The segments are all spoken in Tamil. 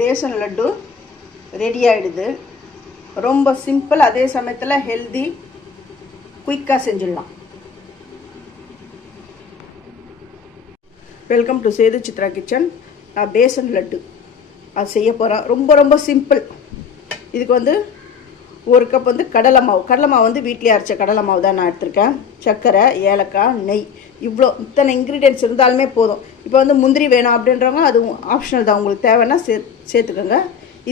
பேசன் லட்டு ரெடி ஆகிடுது. ரொம்ப சிம்பிள், அதே சமயத்தில் ஹெல்தி, குயிக்காக செஞ்சிடலாம். Welcome to Sethu Chitra kitchen. நான் பேசன் லட்டு அது செய்ய போகிறேன். ரொம்ப ரொம்ப சிம்பிள். இதுக்கு வந்து ஒரு கப் வந்து கடலை மாவு வந்து வீட்டிலே அரைச்ச கடலை மாவு தான் நான் எடுத்திருக்கேன். சர்க்கரை, ஏலக்காய், நெய், இத்தனை இன்க்ரீடியன்ட்ஸ் இருந்தாலுமே போதும். இப்போ வந்து முந்திரி வேணும் அப்படின்றவங்க அது ஆப்ஷனல் தான், உங்களுக்கு தேவைன்னா சேர்த்துக்கோங்க.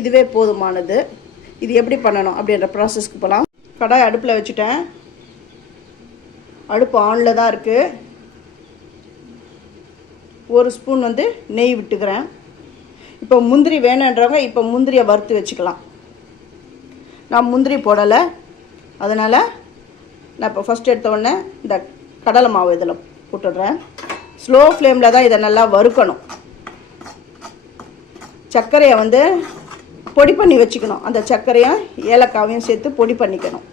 இதுவே போதுமானது. இது எப்படி பண்ணணும் அப்படின்ற ப்ராசஸ்க்கு போகலாம். கடாய் அடுப்பில் வச்சுட்டேன். அடுப்பு ஆனில் தான் இருக்குது. ஒரு ஸ்பூன் வந்து நெய் விட்டுக்கிறேன். இப்போ முந்திரி வேணுன்றவங்க இப்போ முந்திரியை வறுத்து வச்சுக்கலாம். நான் முந்திரி போடலை, அதனால் நான் இப்போ ஃபஸ்ட் எடுத்த உடனே இந்த கடலை மாவு இதில் போட்டுடுறேன். ஸ்லோ ஃப்ளேமில் தான் இதை நல்லா வறுக்கணும். சர்க்கரையை வந்து பொடி பண்ணி வச்சுக்கணும். அந்த சர்க்கரையும் ஏலக்காவையும் சேர்த்து பொடி பண்ணிக்கணும்.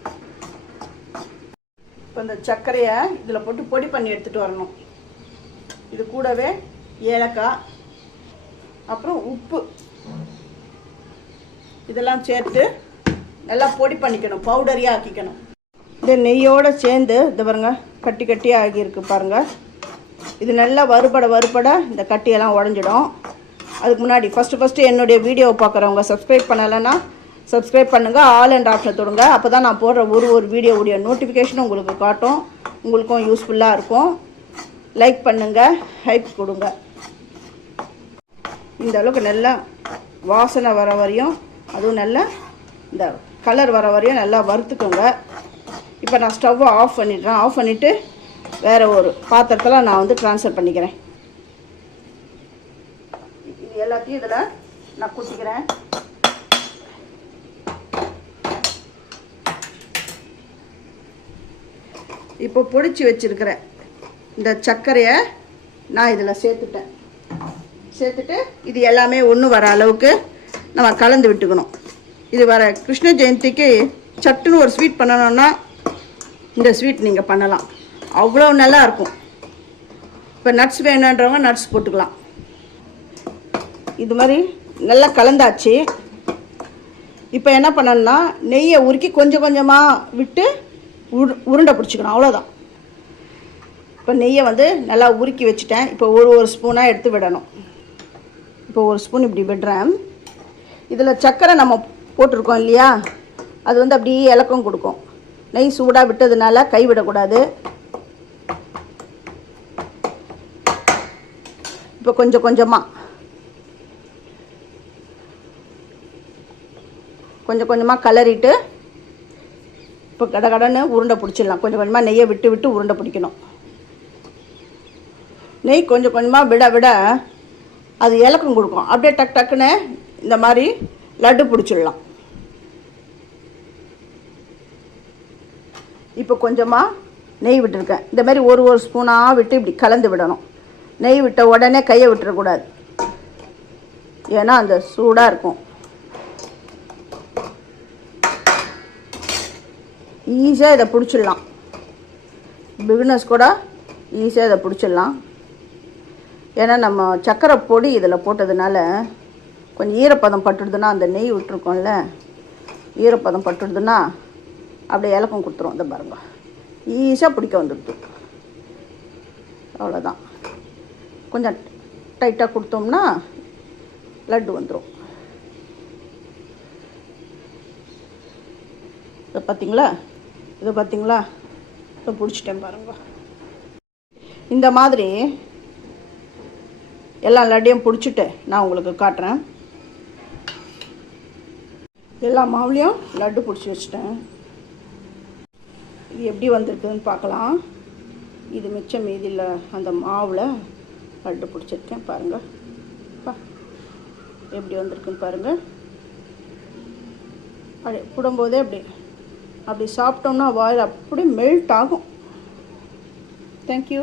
இப்போ இந்த சர்க்கரையை இதில் போட்டு பொடி பண்ணி எடுத்துகிட்டு வரணும். இது கூடவே ஏலக்காய், அப்புறம் உப்பு இதெல்லாம் சேர்த்து நல்லா பொடி பண்ணிக்கணும், பவுடரியாக ஆக்கிக்கணும். இந்த நெய்யோடு சேர்ந்து இந்த பாருங்க கட்டி கட்டியாக ஆகியிருக்கு பாருங்கள். இது நல்லா வறுபட இந்த கட்டியெல்லாம் உடஞ்சிடும். அதுக்கு முன்னாடி ஃபஸ்ட்டு என்னுடைய வீடியோவை பார்க்குறவங்க சப்ஸ்கிரைப் பண்ணலைன்னா சப்ஸ்கிரைப் பண்ணுங்கள். ஆல் அண்ட் ஆப்ஷன் தொடுங்க. அப்போ தான் நான் போடுற ஒரு வீடியோவுடைய நோட்டிஃபிகேஷன் உங்களுக்கு காட்டும். உங்களுக்கும் யூஸ்ஃபுல்லாக இருக்கும். லைக் பண்ணுங்கள், ஹைப் கொடுங்க. இந்த அளவுக்கு நல்லா வாசனை வர வரையும், அதுவும் நல்லா இந்த கலர் வர வரையும் நல்லா வறுத்துக்கோங்க. இப்போ நான் ஸ்டவ்வை ஆஃப் பண்ணிடுறேன். ஆஃப் பண்ணிவிட்டு வேறு ஒரு பாத்திரத்தில் நான் வந்து ட்ரான்ஸ்ஃபர் பண்ணிக்கிறேன். இது எல்லாத்தையும் இதில் நான் குத்திக்கிறேன். இப்போ பொடிச்சு வச்சுருக்கிறேன் இந்த சர்க்கரையை நான் இதில் சேர்த்துட்டு இது எல்லாமே ஒன்று வர அளவுக்கு நம்ம கலந்து விட்டுக்கணும். இது வர கிருஷ்ண ஜெயந்திக்கு சட்டுன்னு ஒரு ஸ்வீட் பண்ணணும்னா இந்த ஸ்வீட் நீங்கள் பண்ணலாம், அவ்வளோ நல்லா இருக்கும். இப்போ நட்ஸ் வேணுன்றவங்க நட்ஸ் போட்டுக்கலாம். இது மாதிரி நல்லா கலந்தாச்சு. இப்போ என்ன பண்ணணும்னா நெய்யை உருக்கி கொஞ்சம் கொஞ்சமாக விட்டு உருண்டை பிடிச்சிக்கணும், அவ்வளோதான். இப்போ நெய்யை வந்து நல்லா உருக்கி வச்சுட்டேன். இப்போ ஒரு ஸ்பூனாக எடுத்து விடணும். இப்போ ஒரு ஸ்பூன் இப்படி விடுறேன். இதில் சர்க்கரை நம்ம போட்டிருக்கோம் இல்லையா, அது வந்து அப்படியே இலக்கம் கொடுக்கும். நெய் சூடாக விட்டதுனால கை விடக்கூடாது. இப்போ கொஞ்சம் கொஞ்சமாக கலரிட்டு இப்போ கடன்னு உருண்டை பிடிச்சிடலாம். கொஞ்சம் கொஞ்சமாக நெய்யை விட்டு உருண்டை பிடிக்கணும். நெய் கொஞ்சம் கொஞ்சமாக விட அது இலக்கம் கொடுக்கும். அப்படியே டக்குன்னு இந்த மாதிரி லட்டு பிடிச்சிடலாம். இப்போ கொஞ்சமாக நெய் விட்டுருக்கேன். இந்த மாதிரி ஒரு ஸ்பூனாக விட்டு இப்படி கலந்து விடணும். நெய் விட்ட உடனே கையை விட்டுறக்கூடாது, ஏன்னா அந்த சூடாக இருக்கும். ஈஸியாக இதை பிடிச்சிடலாம். பிகினர்ஸ் கூட ஈஸியாக இதை பிடிச்சிடலாம். ஏன்னா நம்ம சர்க்கரை பொடி இதில் போட்டதுனால கொஞ்சம் ஈரப்பதம் பட்டுடுதுன்னா, அந்த நெய் விட்டுருக்கோம்ல, ஈரப்பதம் பட்டுடுதுன்னா அப்படியே இலக்கம் கொடுத்துரும். இந்த பாருங்க, ஈஸியாக பிடிக்க வந்துடுது. அவ்வளோதான். கொஞ்சம் டைட்டாக கொடுத்தோம்னா லட்டு வந்துடும். இதை பார்த்தீங்களா, இப்போ பிடிச்சிட்டேன் பாருங்க. இந்த மாதிரி எல்லா லட்டையும் பிடிச்சிட்டு நான் உங்களுக்கு காட்டுறேன். எல்லா மாவுலேயும் லட்டு பிடிச்சி வச்சுட்டேன். இது எப்படி வந்திருக்குதுன்னு பார்க்கலாம். இது மிச்சம் மீதியில் அந்த மாவில் லட்டு பிடிச்சிருக்கேன் பாருங்கள். எப்படி வந்திருக்குன்னு பாருங்கள். அப்படி போடும்போதே அப்படி சாப்பிட்டோம்னா வாயில் அப்படி மெல்ட் ஆகும். தேங்க்யூ.